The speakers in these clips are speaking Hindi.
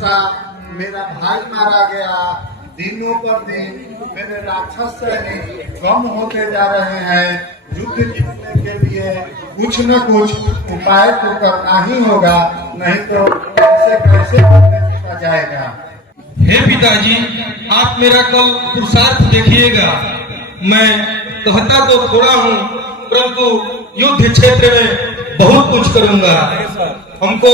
जैसा मेरा भाई मारा गया। दिनों पर दिन मेरे राक्षस सैनिक कम होते जा रहे हैं। युद्ध जीतने के लिए कुछ न कुछ उपाय तो करना ही होगा, नहीं तो कैसे कैसे जीता जाएगा। हे पिताजी, आप मेरा कल पुरुषार्थ देखिएगा। मैं कहता तो थोड़ा हूँ, परंतु युद्ध क्षेत्र में बहुत कुछ करूँगा। हमको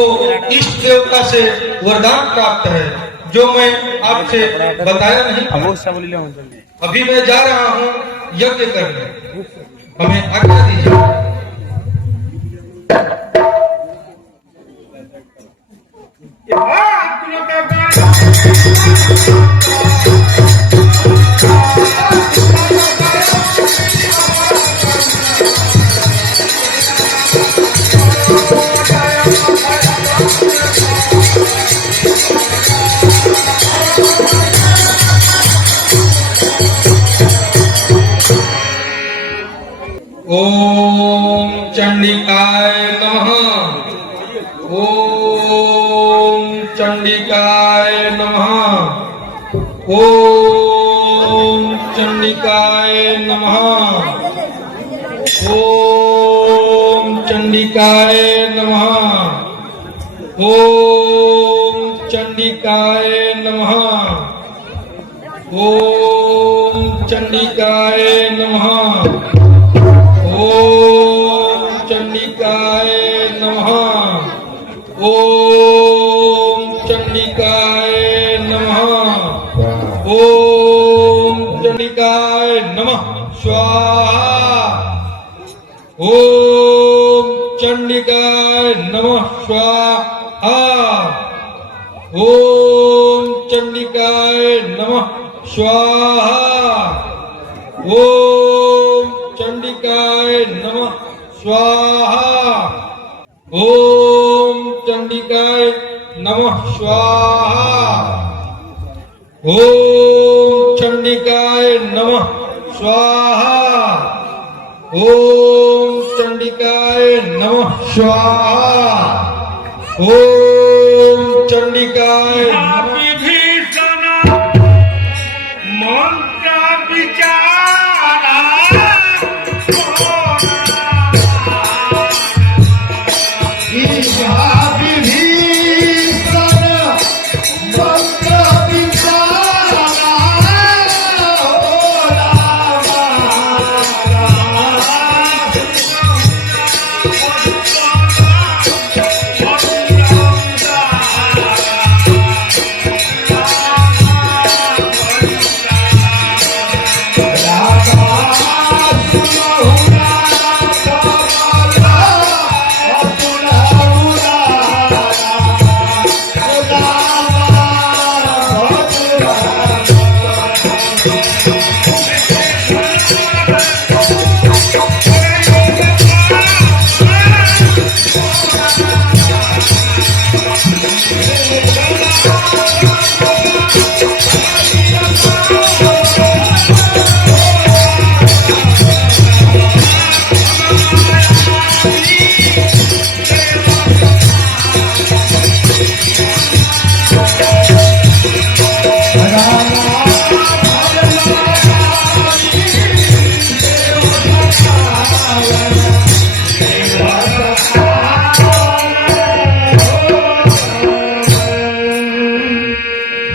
इष्ट देवता से वरदान प्राप्त है, जो मैं आपसे बताया नहीं। अभी मैं जा रहा हूँ यज्ञ करने, हमें आज्ञा दीजिए। ओम चंडिकाय नमः। ओम चंडिकाय नमः। ओम चंडिकाय नमः। ओम चंडिकाय नमः। ओम चंडिकाय नमः। ओम चंडिकाय नमः। ओम चंडिकाय नमः। ओम चंडिकाय नमः। ओम चंडिकाय नमः स्वाहा। ओम चंडिकाय नमः स्वाहा। ओम चंडिकाय नमः स्वाहा। ओम चंडिकाय नमः स्वाहा। ओम चंडिकाय नमः स्वाहा। ओम चंडिकाय नमः स्वाहा। ओम चंडिकाय नमः स्वाहा। ओम चंडिकाय विभीषण मंत्र विचारा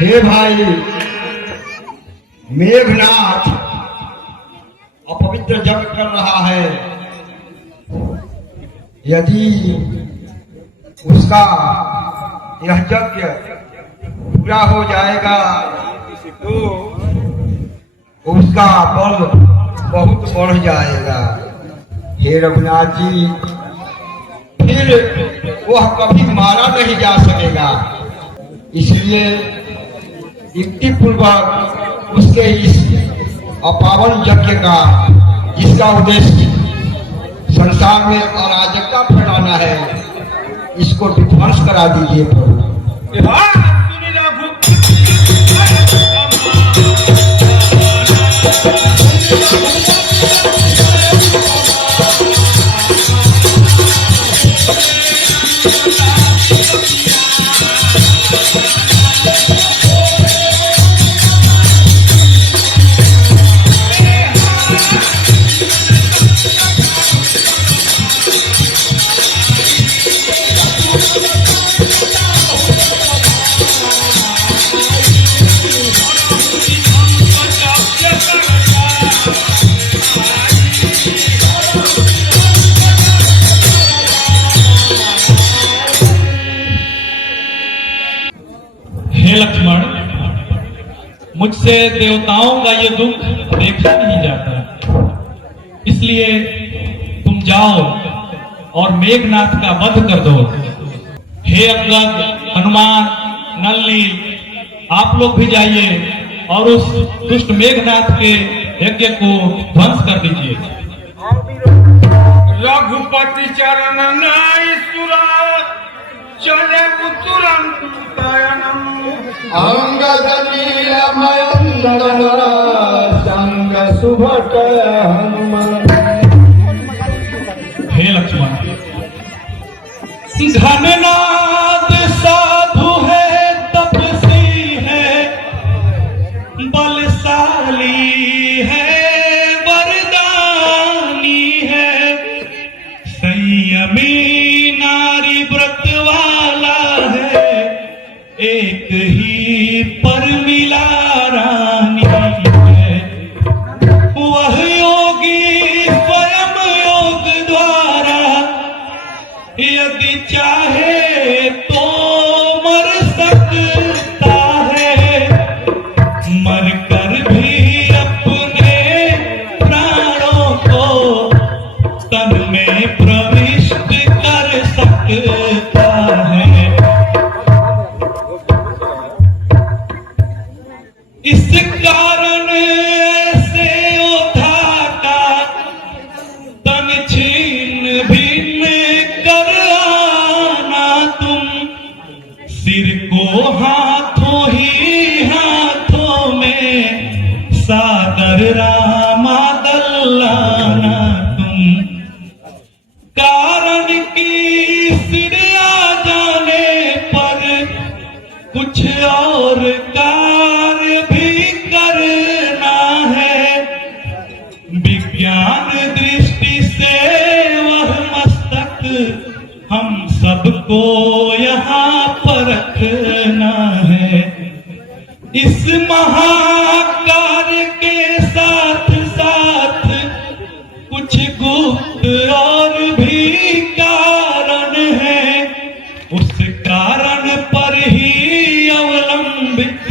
हे भाई मेघनाथ अपवित्र यज्ञ कर रहा है। यदि उसका यह यज्ञ पूरा हो जाएगा तो उसका बल बहुत बढ़ जाएगा। हे रघुनाथ जी, फिर वह कभी मारा नहीं जा सकेगा। इसलिए युक्ति पूर्वक उसके इस अपावन यज्ञ का, जिसका उद्देश्य संसार में अराजकता फैलाना है, इसको विध्वंस करा दीजिए प्रभु। Thank you. मुझसे देवताओं का ये दुख देखा नहीं जाता, इसलिए तुम जाओ और मेघनाथ का वध कर दो। हे अंगद, हनुमान, नलनील, आप लोग भी जाइए और उस दुष्ट मेघनाथ के यज्ञ को ध्वंस कर दीजिए। रघुपति चरण ईश्वरा चले तुरंत तयनम। अंगद संग सुभट हनुमान। हे लक्ष्मण, घननाद साधु है, तपसी है, बलशाली है, वरदानी है, संयमी नारी व्रत वाला है, एक ही पर मिला रानी है। वह योगी स्वयं योग द्वारा यदि चाहे तो मर सकता है, मर कर भी अपने प्राणों को तन में प्रविष्ट कर सकता है। इस कारण ऐसे योद्धा का तन छीन भिन्न कर आना तुम, सिर को हाथों ही हाथों में सादर रामा दल्लाना तुम। कारण की सिर आ जाने पर कुछ और कार्य भी करना है, विज्ञान दृष्टि से वह मस्तक हम सबको यहाँ पर रखना है। इस महाकार्य के साथ साथ कुछ गुप्त और भी कारण है, उस कारण पर ही अवलंबित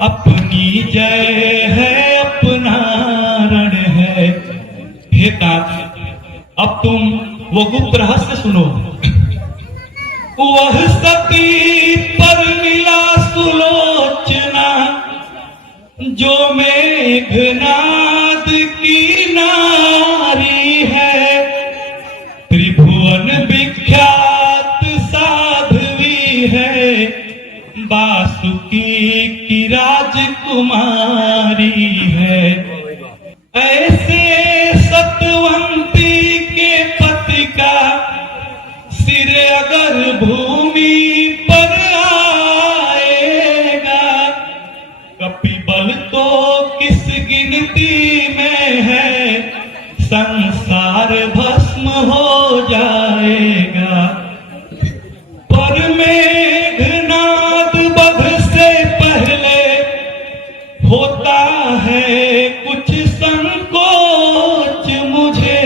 अपनी जय है, अपना रण है। हे तात, अब तुम वो गुप्त रहस्य सुनो। वह सती पर मिला सुलोचना, जो मेघनाद की नारी है, त्रिभुवन विख्यात साध्वी है, वासुकी की राजकुमारी है। ऐसे सतवंती के पति का सिर अगर भूमि पर आएगा, कपिबल तो किस गिनती में है, संसार भस्म हो जाएगा। पर मेघनाद वध से पहले होता है कुछ संकोच मुझे,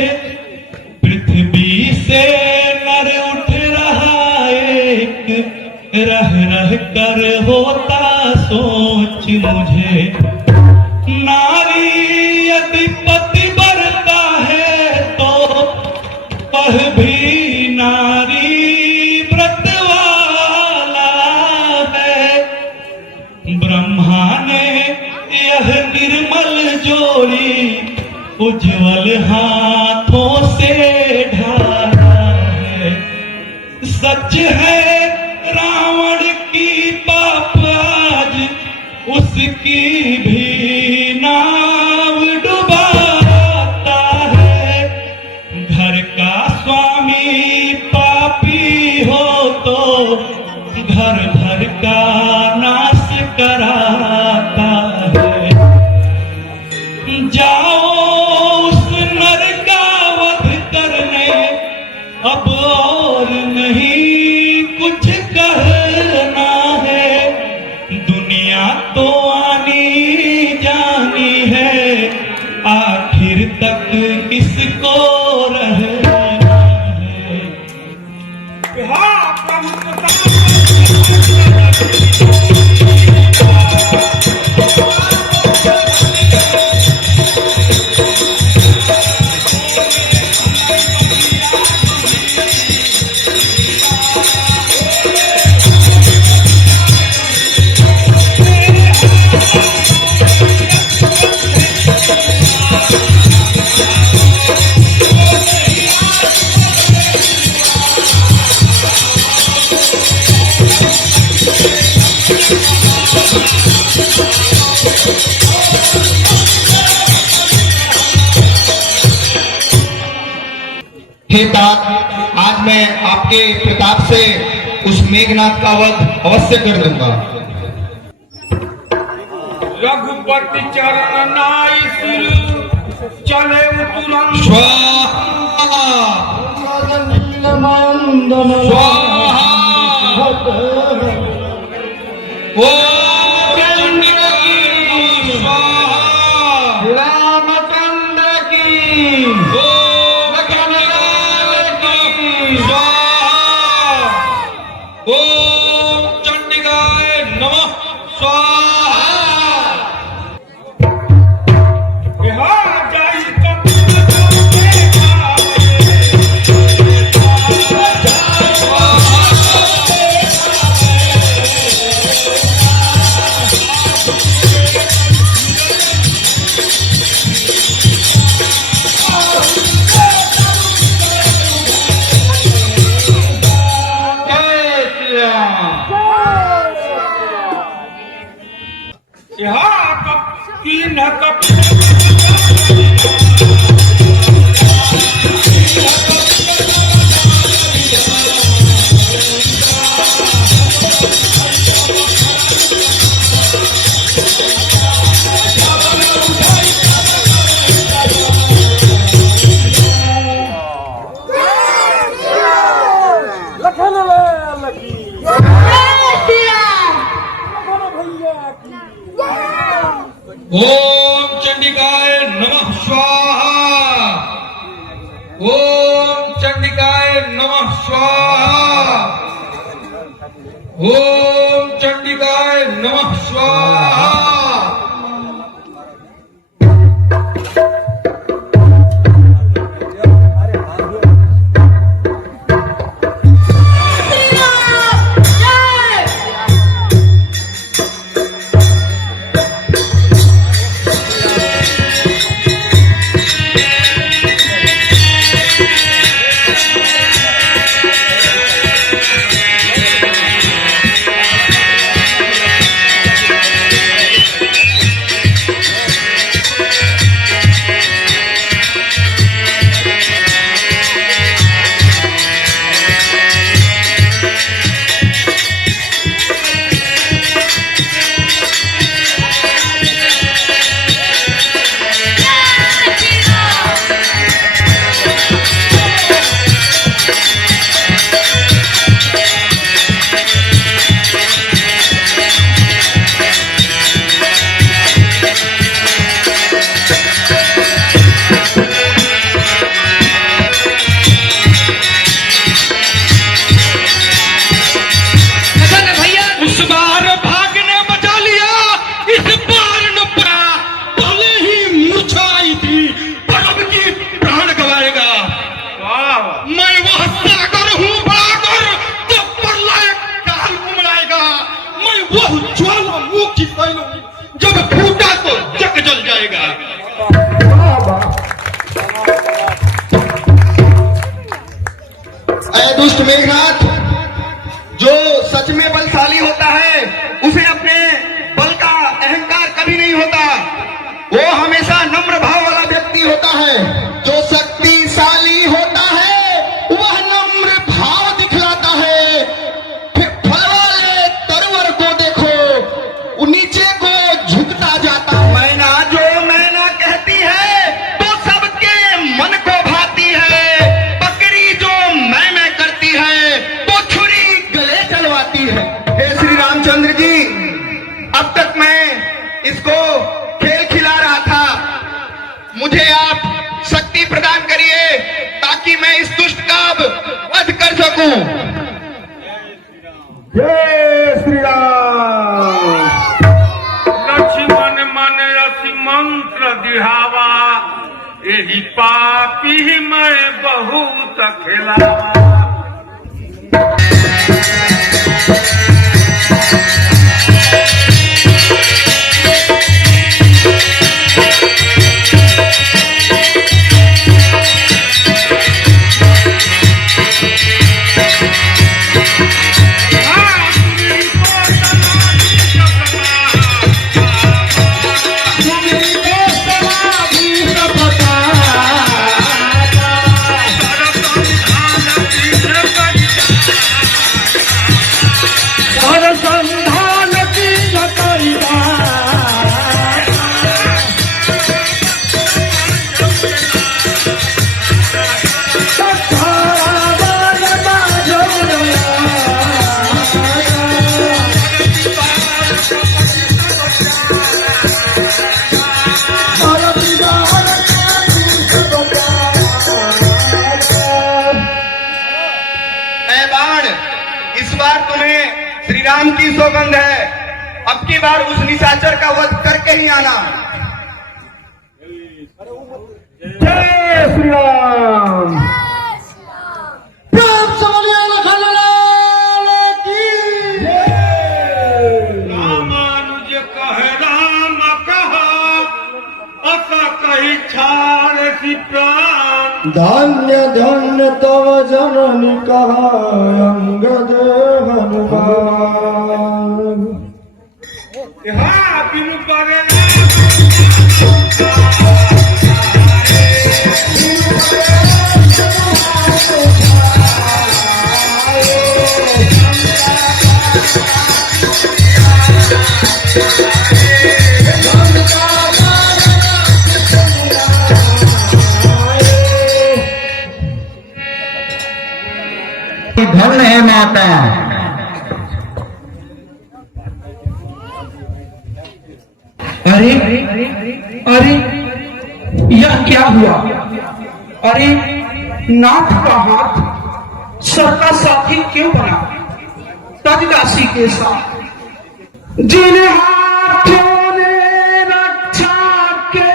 पृथ्वी से नर उठ रहा एक, रह रह कर होता सोच मुझे। नारी यदि पति बरता है तो वह भी नारी व्रत वाला है। ब्रह्मा ने यह निर्मल जोड़ी उज्जवल हाथों से ढाला है। सच है रावण की पाप आज उसकी भी नाव डुबाता है। घर का स्वामी पापी हो तो घर भर का नाश कराता है। जाओ उस नर का वध करने, अब और नहीं कुछ कहना है। दुनिया तो आनी जानी है, आखिर तक किसको रहना है। हाँ प्रभु हे तात, आज मैं आपके प्रताप से उस मेघनाथ का वध अवश्य कर दूंगा। रघुपति चरण नाई सिर चले तुरंत स्वाहा ओम चंडिका की स्वाहा रामचंद्र की ओम चंडिका की स्वाहा ओम चंडिकाय नमः स्वाहा बिहार जाई तीन ओम चंडिकाय नमः स्वाहा ओम चंडिकाय नमः स्वाहा ओम चंडिकाय नमः स्वाहा जब फूटा तो जग जल जाएगा। अरे दुष्ट मेघनाथ, जो सच में बलशाली होता है उसे अपने बल का अहंकार कभी नहीं होता। वो हमेशा नम्र भाव वाला व्यक्ति होता है। जो शक्तिशाली होता है वह नम्र भाव दिखलाता है। फिर फल वाले तरवर को देखो, नीचे को झुकता जाता है। मैना कहती है तो सबके मन को भाती है। बकरी जो मैं करती है तो छुरी गले चलवाती है। हे श्री रामचंद्र जी, अब तक मैं इसको खेल खिला रहा था, मुझे आप शक्ति प्रदान करिए ताकि मैं इस दुष्ट का अब वध कर सकूं। जय श्री राम। लक्ष्मण मन रसि मंत्र दिहावा, यही पापी मैं बहुत खिलावा। ए बाण, इस बार तुम्हें श्री राम की सौगंध है, अब की बार उस निशाचर का वध करके ही आना। जय श्री राम। रामानुज कह राम कहा, अस कही छाड़ सी प्राण। धन्य धन्य तव जननी कहा अंगद हनुमान। हाँ बिनु परे धन है माता। अरे अरे यह क्या हुआ? अरे नाथ का हाथ सर का साथी क्यों बना? तजदासी के साथ जिन हाथों ने रक्षा के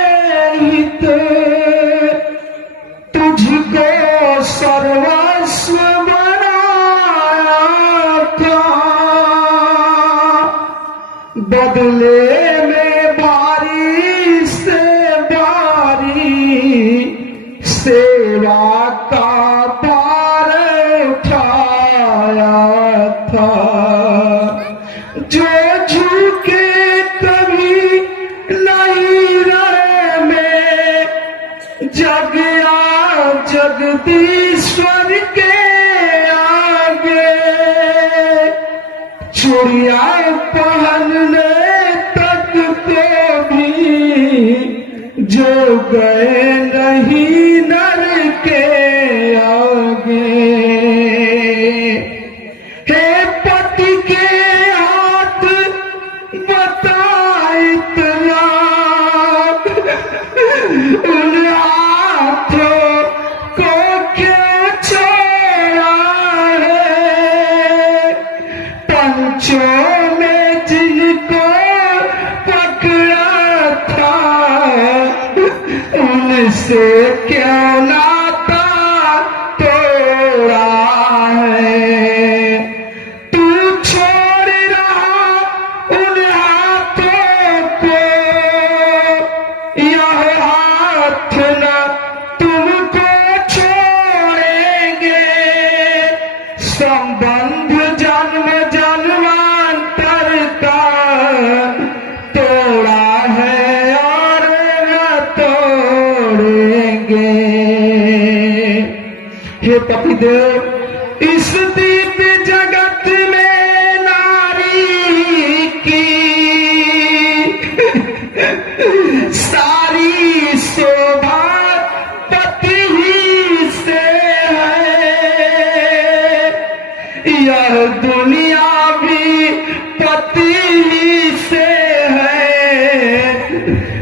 हित तुझको सर्वस्व बनाया था, बदले में बारी से बारी सेवा का भार उठाया था। जो झुके कभी नहीं रहे में जगया जगदीश्वर के आगे, चूड़िया पहनने तक को भी जो गए नहीं नर के आगे। हे पति के हाथ बता इतना, उन हाथों को क्यों छोड़ा है? पंचों में जिनको पकड़ा था, उनसे क्यों नाता तोड़ा है? तू छोड़ रहा उन हाथों को, यह हाथ न तुमको छोड़ेंगे। संबंध जन्म जन्मांतर का तोड़ा है और न तोड़ेंगे। हे पतिदेव, इस दिव्य जगत में नारी की सारी शोभा पति ही से है। यह दुनिया भी पति ही से है,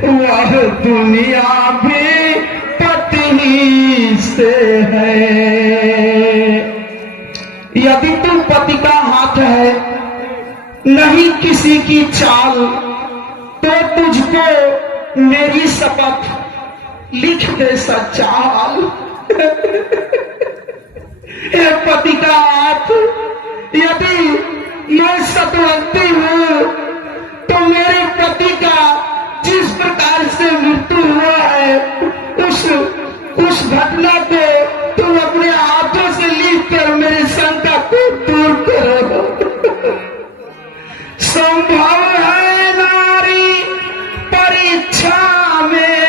वह दुनिया भी पति ही से है। यदि तू पति का हाथ है, नहीं किसी की चाल, तो तुझको मेरी शपथ लिख दे सच्चा हाल। हे पति का हाथ, यदि मैं सतवंती हूँ तो मेरे पति का जिस प्रकार से मृत्यु हुआ है, उस घटना को तुम अपने हाथों से लिख कर मेरी शंका को दूर करो। संभव है नारी परीक्षा में,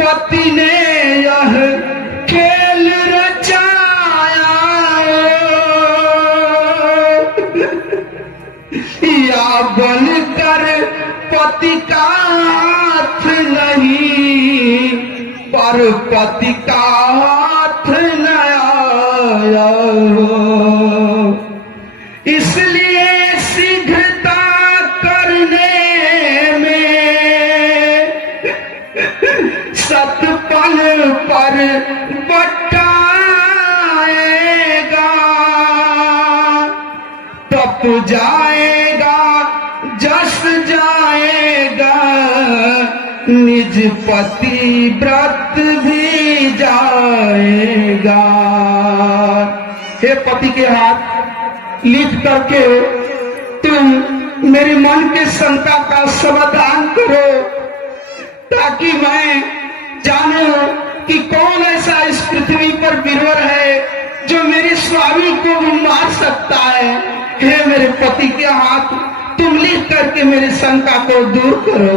पति ने यह खेल रचाया, या बनकर पति का हाथ नहीं, पर पति का हाथ न आया। इसलिए शीघ्रता करने में सतपल पर बटाए पाप जाएगा जस जाएगा, निज पति व्रत भी जाएगा। हे पति के हाथ लिख करके तुम मेरे मन के शंका का समाधान करो, ताकि मैं जानूं कि कौन ऐसा इस पृथ्वी पर वीरवर है जो मेरे स्वामी को भी मार सकता है। हे मेरे पति के हाथ तुम लिख करके मेरी शंका को दूर करो।